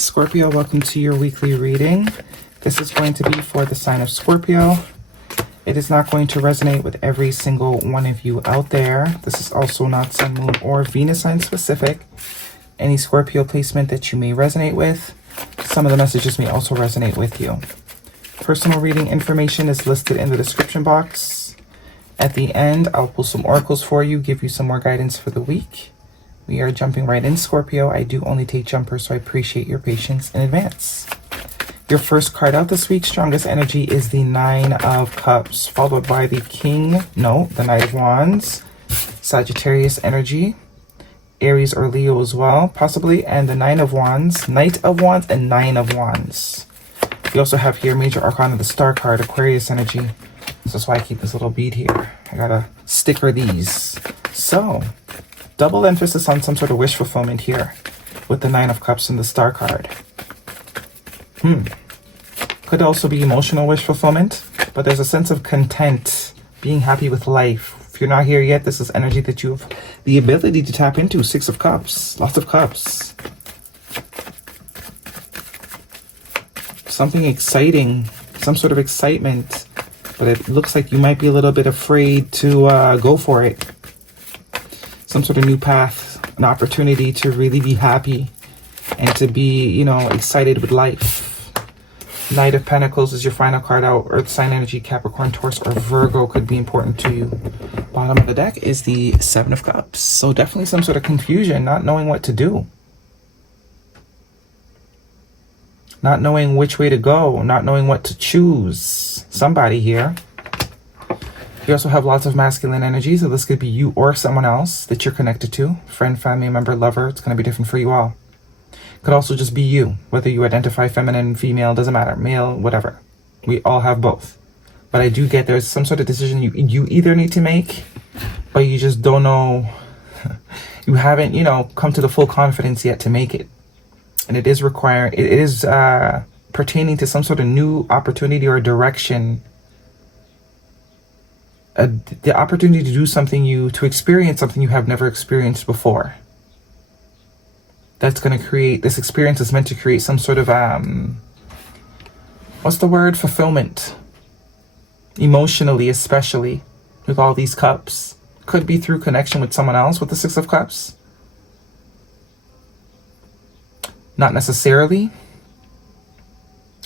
Scorpio, welcome to your weekly reading. This is going to be for the sign of Scorpio. It is not going to resonate with every single one of you out there. This is also not Sun, Moon, or Venus sign specific. Any Scorpio placement that you may resonate with, some of the messages may also resonate with you. Personal reading information is listed in the description box. At the end, I'll pull some oracles for you, give you some more guidance for the week. We are jumping right in, Scorpio. I do only take jumpers, so I appreciate your patience in advance. Your first card out this week, strongest energy, is the Nine of Cups, followed by the the Knight of Wands, Sagittarius energy, Aries or Leo as well, possibly, and the Knight of Wands, and Nine of Wands. We also have here Major Arcana, the Star card, Aquarius energy. This is why I keep this little bead here. I gotta sticker these. So, double emphasis on some sort of wish fulfillment here with the Nine of Cups and the Star card. Could also be emotional wish fulfillment, but there's a sense of content, being happy with life. If you're not here yet, this is energy that you have the ability to tap into. Six of Cups, lots of cups. Something exciting, some sort of excitement, but it looks like you might be a little bit afraid to go for it. Some sort of new path, an opportunity to really be happy and to be, excited with life. Knight of Pentacles is your final card out. Earth sign energy, Capricorn, Taurus, or Virgo could be important to you. Bottom of the deck is the Seven of Cups. So definitely some sort of confusion, not knowing what to do. Not knowing which way to go, not knowing what to choose. Somebody here. You also have lots of masculine energy, so this could be you or someone else that you're connected to. Friend, family member, lover, it's going to be different for you all. Could also just be you, whether you identify feminine, female, doesn't matter, male, whatever. We all have both. But I do get there's some sort of decision you either need to make, but you just don't know, you haven't, come to the full confidence yet to make it. And it is pertaining to some sort of new opportunity or direction. The opportunity to do something to experience something you have never experienced before. That's going to create, this experience is meant to create some sort of, fulfillment. Emotionally, especially, with all these cups. Could be through connection with someone else with the Six of Cups. Not necessarily.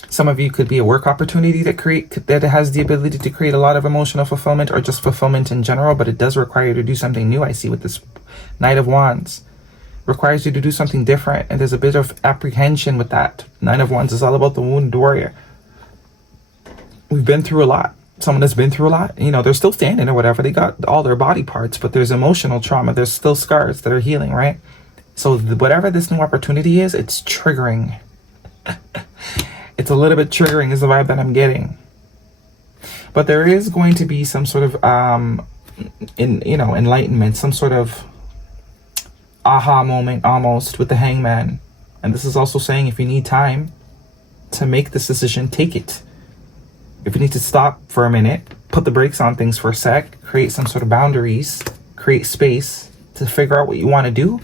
Some of you could be a work opportunity that has the ability to create a lot of emotional fulfillment or just fulfillment in general, but it does require you to do something new. I see with this Knight of Wands. Requires you to do something different, and there's a bit of apprehension with that. Nine of Wands is all about the wounded warrior. We've been through a lot. Someone has been through a lot. They're still standing or whatever. They got all their body parts, but there's emotional trauma. There's still scars that are healing, right? So whatever this new opportunity is, it's triggering. It's a little bit triggering is the vibe that I'm getting. But there is going to be some sort of enlightenment, some sort of aha moment almost with the Hangman. And this is also saying if you need time to make this decision, take it. If you need to stop for a minute, put the brakes on things for a sec, create some sort of boundaries, create space to figure out what you want to do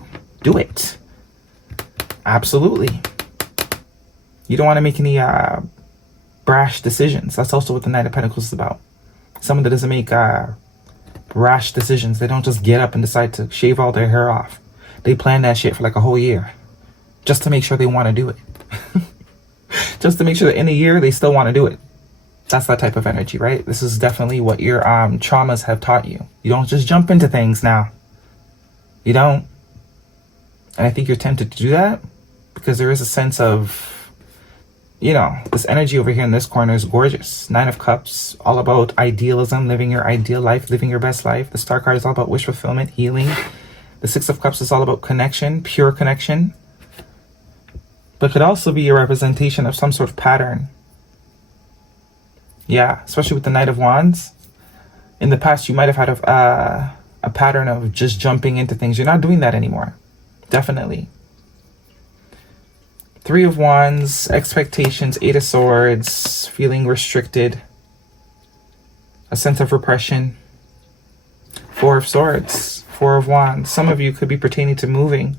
it. Absolutely. You don't want to make any brash decisions. That's also what the Knight of Pentacles is about. Someone that doesn't make rash decisions. They don't just get up and decide to shave all their hair off. They plan that shit for like a whole year just to make sure they want to do it. Just to make sure that in a year they still want to do it. That's that type of energy, right? This is definitely what your traumas have taught you. You don't just jump into things now. You don't. And I think you're tempted to do that because there is a sense of, this energy over here in this corner is gorgeous. Nine of Cups, all about idealism, living your ideal life, living your best life. The Star card is all about wish fulfillment, healing. The Six of Cups is all about connection, pure connection. But could also be a representation of some sort of pattern. Yeah, especially with the Knight of Wands. In the past, you might have had a pattern of just jumping into things. You're not doing that anymore. Definitely. Three of Wands, expectations, Eight of Swords, feeling restricted. A sense of repression. Four of Swords, Four of Wands. Some of you could be pertaining to moving.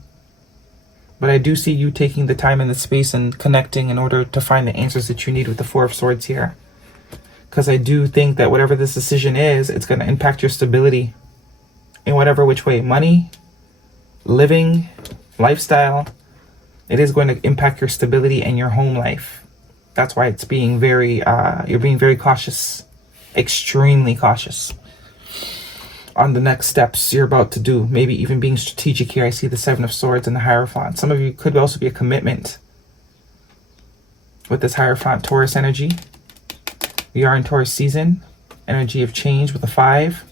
But I do see you taking the time and the space and connecting in order to find the answers that you need with the Four of Swords here. Because I do think that whatever this decision is, it's going to impact your stability in whatever which way. Money, living, lifestyle. It is going to impact your stability and your home life. That's why it's being very, you're being very cautious. Extremely cautious on the next steps you're about to do. Maybe even being strategic here. I see the Seven of Swords and the Hierophant. Some of you could also be a commitment with this Hierophant Taurus energy. We are in Taurus season. Energy of change with the 5.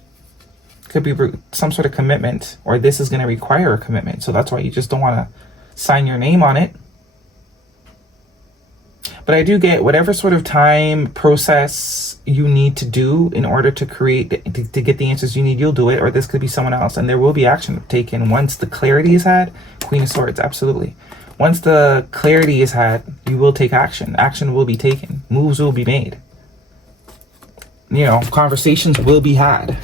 Could be some sort of commitment, or this is going to require a commitment. So that's why you just don't want to sign your name on it. But I do get whatever sort of time process you need to do in order to create, to get the answers you need, you'll do it. Or this could be someone else. And there will be action taken once the clarity is had. Queen of Swords, absolutely. Once the clarity is had, you will take action. Action will be taken. Moves will be made. You know, conversations will be had.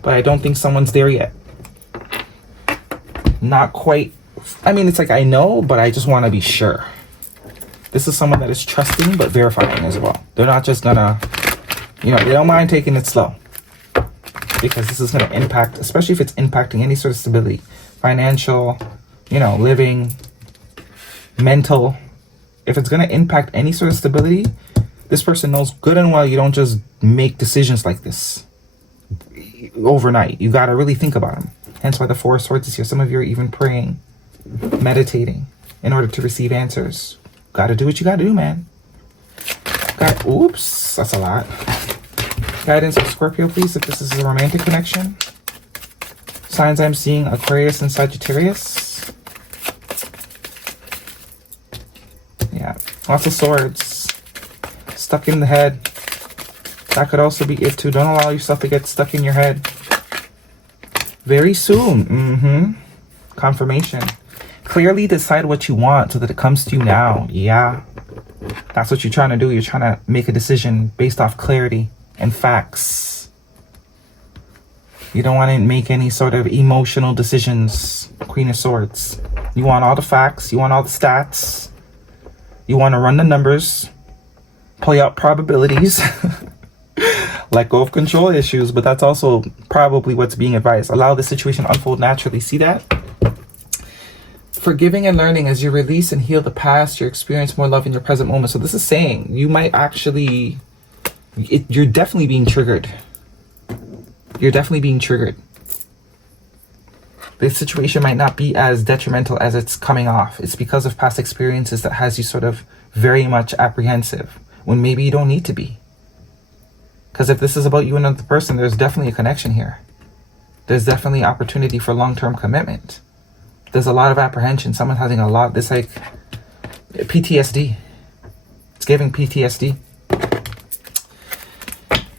But I don't think someone's there yet. Not quite. I mean, it's like I know, but I just want to be sure. This is someone that is trusting but verifying as well. They're not just gonna, you know, they don't mind taking it slow. Because this is gonna impact, especially if it's impacting any sort of stability. Financial, you know, living, mental. If it's gonna impact any sort of stability, this person knows good and well you don't just make decisions like this overnight. You gotta really think about them. Hence why the Four of Swords is here. Some of you are even praying, meditating in order to receive answers. Gotta do what you gotta do, man. Oops, that's a lot. Guidance for Scorpio, please, if this is a romantic connection. Signs I'm seeing: Aquarius and Sagittarius. Yeah, lots of swords. Stuck in the head. That could also be it too. Don't allow yourself to get stuck in your head. Very soon. Confirmation. Clearly decide what you want so that it comes to you now. Yeah. That's what you're trying to do. You're trying to make a decision based off clarity and facts. You don't want to make any sort of emotional decisions. Queen of Swords. You want all the facts. You want all the stats. You want to run the numbers. Play out probabilities. Let go of control issues. But that's also probably what's being advised. Allow the situation to unfold naturally. See that? Forgiving and learning: as you release and heal the past, you experience more love in your present moment. So this is saying you might actually, you're definitely being triggered. You're definitely being triggered. This situation might not be as detrimental as it's coming off. It's because of past experiences that has you sort of very much apprehensive when maybe you don't need to be. Because if this is about you and another person, there's definitely a connection here. There's definitely opportunity for long-term commitment. There's a lot of apprehension. Someone's having a lot, this like PTSD. It's giving PTSD.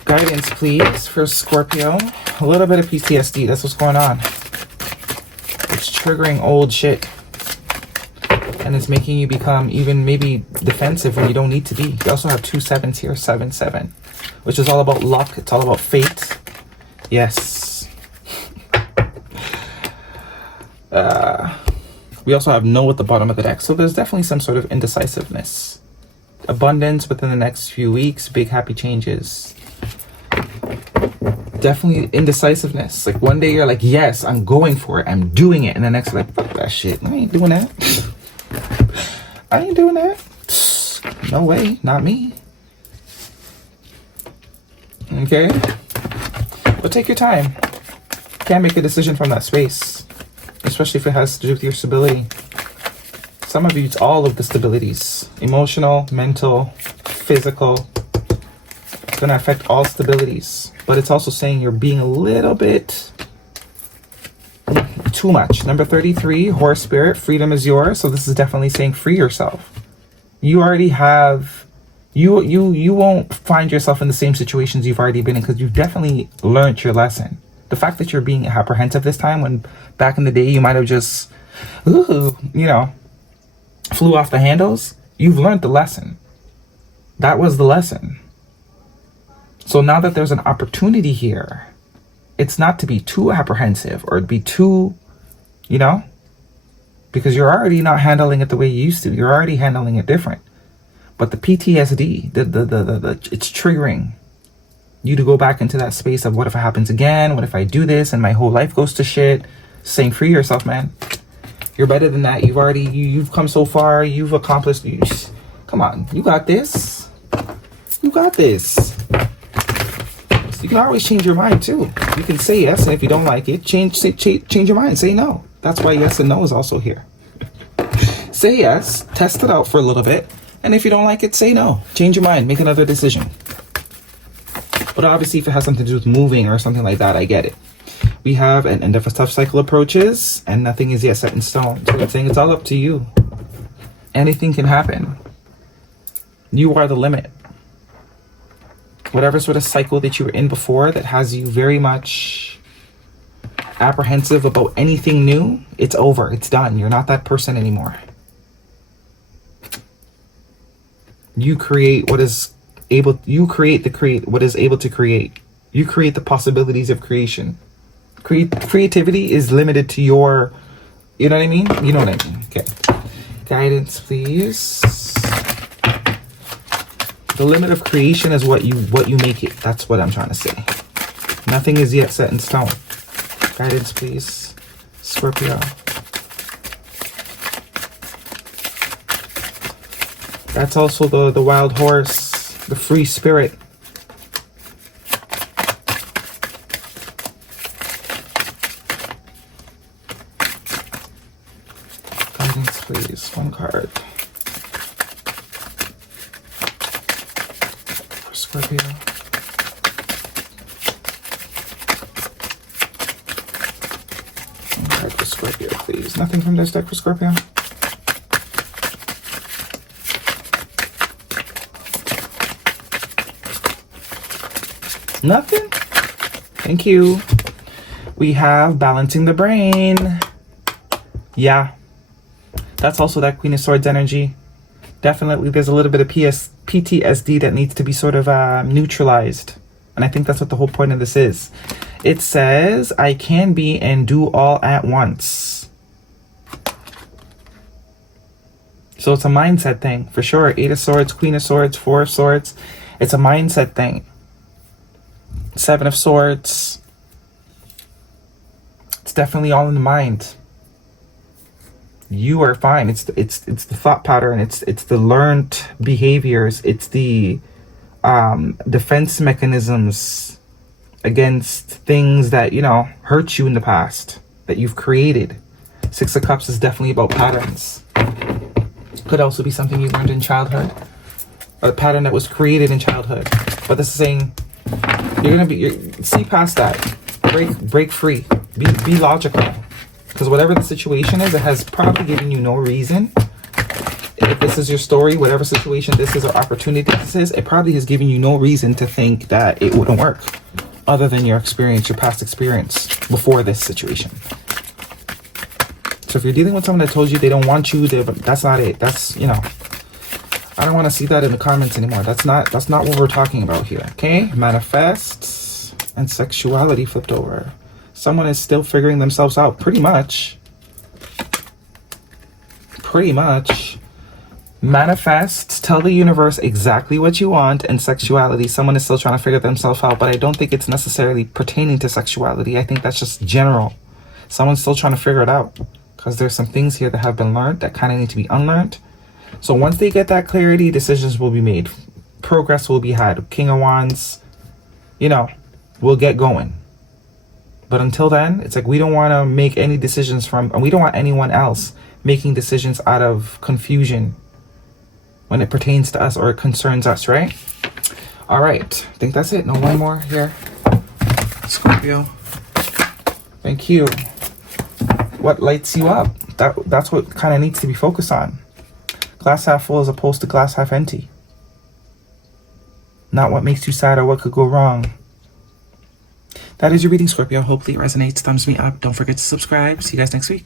Guidance, please, for Scorpio. A little bit of PTSD. That's what's going on. It's triggering old shit. And it's making you become even maybe defensive when you don't need to be. You also have 2 7s here. 7-7. Which is all about luck. It's all about fate. Yes. We also have no at the bottom of the deck. So there's definitely some sort of indecisiveness. Abundance within the next few weeks. Big happy changes. Definitely indecisiveness. Like one day you're like, yes, I'm going for it. I'm doing it. And the next you're like, fuck that shit. I ain't doing that. I ain't doing that. No way. Not me. Okay. But take your time. Can't make a decision from that space. Especially if it has to do with your stability. Some of you, it's all of the stabilities. Emotional, mental, physical. It's going to affect all stabilities. But it's also saying you're being a little bit too much. Number 33, horse spirit. Freedom is yours. So this is definitely saying free yourself. You already have... You won't find yourself in the same situations you've already been in because you've definitely learned your lesson. The fact that you're being apprehensive this time when back in the day you might have just, flew off the handles. You've learned the lesson. That was the lesson. So now that there's an opportunity here, it's not to be too apprehensive or to be too, because you're already not handling it the way you used to. You're already handling it different. But the PTSD, it's triggering you to go back into that space of what if it happens again? What if I do this and my whole life goes to shit? Saying free yourself, man. You're better than that. You've come so far. You've accomplished. Come on, you got this. You got this. So you can always change your mind too. You can say yes, and if you don't like it, change your mind. Say no. That's why yes and no is also here. Say yes, test it out for a little bit, and if you don't like it, say no. Change your mind. Make another decision. But obviously, if it has something to do with moving or something like that, I get it. We have an end of a tough cycle approaches, and nothing is yet set in stone. So I'm saying it's all up to you. Anything can happen. You are the limit. Whatever sort of cycle that you were in before that has you very much apprehensive about anything new, it's over. It's done. You're not that person anymore. You create what is able. You create what is able to create. You create the possibilities of creation. Creativity is limited to your, you know what I mean? You know what I mean. Okay. Guidance, please. The limit of creation is what you make it. That's what I'm trying to say. Nothing is yet set in stone. Guidance, please. Scorpio. That's also the wild horse, the free spirit. Please, one card for Scorpio. One card for Scorpio, please. Nothing from this deck for Scorpio. Nothing? Thank you. We have balancing the brain. Yeah. That's also that Queen of Swords energy. Definitely there's a little bit of PTSD that needs to be sort of neutralized. And I think that's what the whole point of this is. It says, I can be and do all at once. So it's a mindset thing, for sure. 8 of Swords, Queen of Swords, 4 of Swords. It's a mindset thing. 7 of Swords. It's definitely all in the mind. You are fine. It's the thought pattern. It's the learned behaviors. It's the defense mechanisms against things that, you know, hurt you in the past that you've created. 6 of Cups is definitely about patterns. Could also be something you learned in childhood, or a pattern that was created in childhood. But this is saying see past that. Break free. Be logical. Because whatever the situation is, it has probably given you no reason. If this is your story, whatever situation this is or opportunity this is, it probably has given you no reason to think that it wouldn't work. Other than your experience, your past experience before this situation. So if you're dealing with someone that told you they don't want you, that's not it. That's, you know, I don't want to see that in the comments anymore. That's not what we're talking about here. Okay? Manifests and sexuality flipped over. Someone is still figuring themselves out, pretty much. Pretty much. Manifest, tell the universe exactly what you want, and sexuality, someone is still trying to figure themselves out, but I don't think it's necessarily pertaining to sexuality. I think that's just general. Someone's still trying to figure it out, because there's some things here that have been learned that kind of need to be unlearned. So once they get that clarity, decisions will be made. Progress will be had. King of Wands, you know, we'll get going. But until then, it's like we don't want to make any decisions and we don't want anyone else making decisions out of confusion when it pertains to us or it concerns us, right? All right, I think that's it. No one more here. Scorpio. Thank you. What lights you up? That's what kind of needs to be focused on. Glass half full as opposed to glass half empty. Not what makes you sad or what could go wrong. That is your reading, Scorpio. Hopefully it resonates. Thumbs me up. Don't forget to subscribe. See you guys next week.